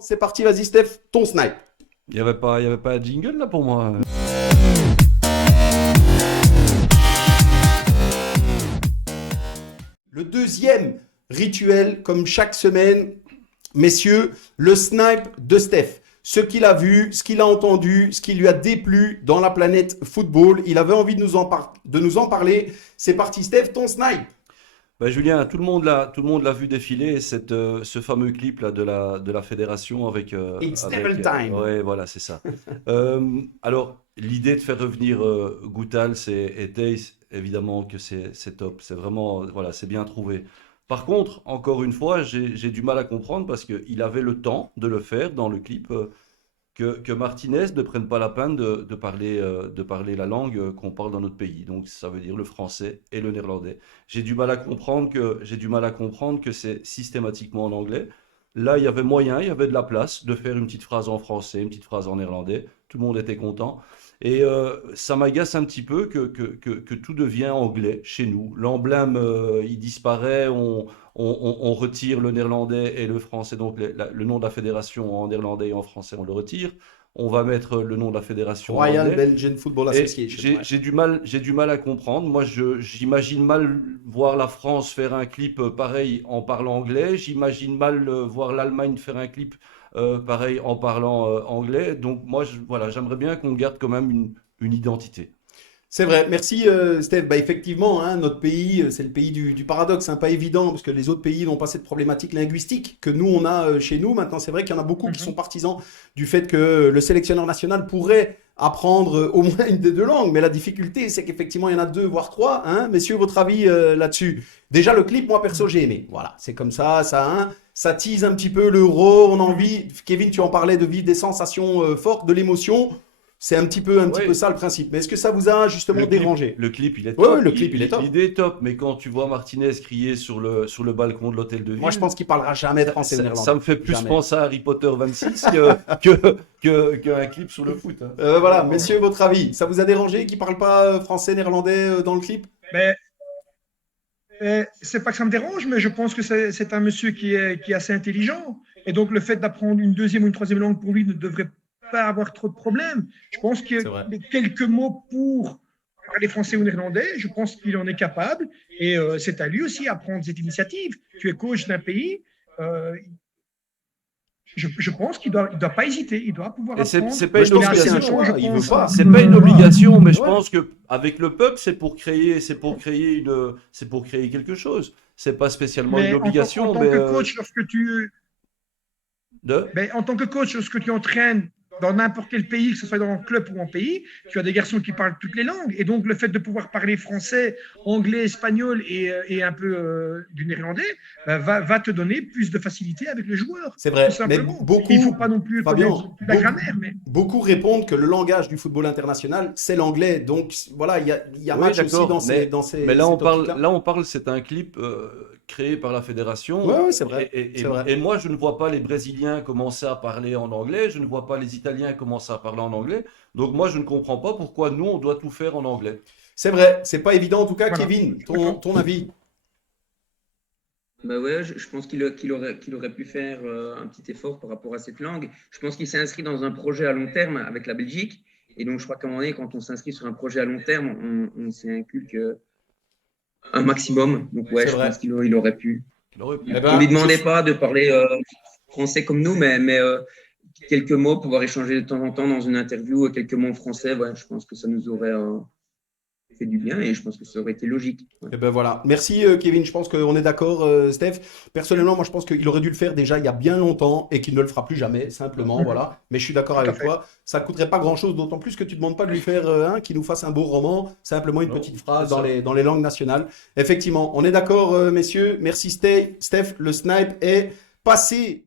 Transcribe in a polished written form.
C'est parti, vas-y Steph, ton snipe. Il y avait pas un jingle là pour moi. Le deuxième rituel, comme chaque semaine, messieurs, le snipe de Steph. Ce qu'il a vu, ce qu'il a entendu, ce qui lui a déplu dans la planète football. Il avait envie de nous en parler. C'est parti Steph, ton snipe. Bah, Julien, tout le monde l'a vu défiler ce fameux clip là de la fédération It's devil time. ouais, voilà, c'est ça. Alors l'idée de faire revenir Goutal et Theis, évidemment que c'est top, c'est vraiment voilà, c'est bien trouvé. Par contre, encore une fois, j'ai du mal à comprendre parce qu'il avait le temps de le faire dans le clip. Que Martinez ne prenne pas la peine de parler la langue qu'on parle dans notre pays. Donc ça veut dire le français et le néerlandais. J'ai du mal à comprendre que c'est systématiquement en anglais. Là, il y avait moyen, il y avait de la place de faire une petite phrase en français, une petite phrase en néerlandais. Tout le monde était content. Et ça m'agace un petit peu que tout devient anglais chez nous. L'emblème, il disparaît, on retire le néerlandais et le français, donc le nom de la fédération en néerlandais et en français, on le retire. On va mettre le nom de la fédération en Royal anglais. Belgian Football Et Association. Ouais. j'ai du mal à comprendre. Moi, j'imagine mal voir la France faire un clip pareil en parlant anglais. J'imagine mal voir l'Allemagne faire un clip pareil en parlant anglais. Donc moi, voilà, j'aimerais bien qu'on garde quand même une identité. C'est vrai, merci Steph. Bah, effectivement, hein, notre pays, c'est le pays du paradoxe, hein, pas évident, parce que les autres pays n'ont pas cette problématique linguistique que nous, on a chez nous. Maintenant, c'est vrai qu'il y en a beaucoup qui sont partisans du fait que le sélectionneur national pourrait apprendre au moins une des deux langues. Mais la difficulté, c'est qu'effectivement, il y en a deux, voire trois. Hein. Messieurs, votre avis là-dessus? Déjà, le clip, moi, perso, j'ai aimé. Voilà, c'est comme ça tease un petit peu l'euro. On a envie, Kevin, tu en parlais, de vivre des sensations fortes, de l'émotion. C'est un petit peu Oui, ça le principe. Mais est-ce que ça vous a justement dérangé? le clip, il est Oui, top. le clip, il est top. L'idée est top, mais quand tu vois Martinez crier sur le balcon de l'hôtel de Moi, je ville, pense qu'il parlera jamais de français ou ça néerlandais. me fait plus Jamais. penser à Harry Potter 26 qu'un clip sur le foot. Hein. Voilà, messieurs, votre avis. Ça vous a dérangé qu'il parle pas français, néerlandais dans le clip? Mais c'est pas que ça me dérange, mais je pense que c'est un monsieur qui est assez intelligent. Et donc, le fait d'apprendre une deuxième ou une troisième langue pour lui ne devrait pas avoir trop de problèmes. Je pense que C'est vrai. quelques mots pour parler français ou néerlandais, je pense qu'il en est capable. Et c'est à lui aussi à prendre cette initiative. Tu es coach d'un pays. Je pense qu'il doit pas hésiter. Il doit pouvoir Et apprendre. c'est pas Moi, je une pense que c'est un obligation. choix. Je Il veut pense. pas. C'est pas une obligation, mais je Ouais. pense que avec le peuple, c'est pour créer quelque chose. C'est pas spécialement une Mais obligation, en tant mais que coach, de. en tant que coach, lorsque tu entraînes dans n'importe quel pays, que ce soit dans un club ou en pays, tu as des garçons qui parlent toutes les langues. Et donc, le fait de pouvoir parler français, anglais, espagnol et un peu du néerlandais va te donner plus de facilité avec le joueur. C'est vrai. Tout simplement. Mais beaucoup, Il ne faut pas non plus Fabien, connaître toute la grammaire. Mais... beaucoup répondent que le langage du football international, c'est l'anglais. Donc voilà, il y a Oui, match aussi d'accord, dans ces mais cette optique-là. là on parle, c'est un clip créé par la fédération. Ouais, ouais, c'est vrai. Et C'est vrai. et moi, je ne vois pas les Brésiliens commencer à parler en anglais, je ne vois pas les Italiens commencer à parler en anglais. Donc moi, je ne comprends pas pourquoi nous, on doit tout faire en anglais. C'est vrai. C'est pas évident. En tout cas, Voilà. Kevin, D'accord. ton avis? Bah ouais, je pense qu'il aurait pu faire un petit effort par rapport à cette langue. Je pense qu'il s'est inscrit dans un projet à long terme avec la Belgique. Et donc, je crois qu'à un moment donné, quand on s'inscrit sur un projet à long terme, on s'y inculque un maximum. Donc, ouais, C'est je vrai. pense qu'il aurait pu. Il aurait pu. Eh On ben, ne lui demandait je- pas de parler français comme nous, mais quelques mots, pouvoir échanger de temps en temps dans une interview, quelques mots en français, ouais, je pense que ça nous aurait fait du bien et je pense que ça aurait été logique. Ouais. Eh ben voilà. Merci Kevin. Je pense qu'on est d'accord, Steph. Personnellement, moi je pense qu'il aurait dû le faire déjà il y a bien longtemps et qu'il ne le fera plus jamais, simplement. Voilà. Mais je suis d'accord Tout à avec fait. toi. Ça ne coûterait pas grand-chose, d'autant plus que tu ne demandes pas de lui faire qu'il nous fasse un beau roman, simplement une Non, petite phrase c'est ça. dans les langues nationales. Effectivement, on est d'accord, messieurs. Merci Steph. Le snipe est passé.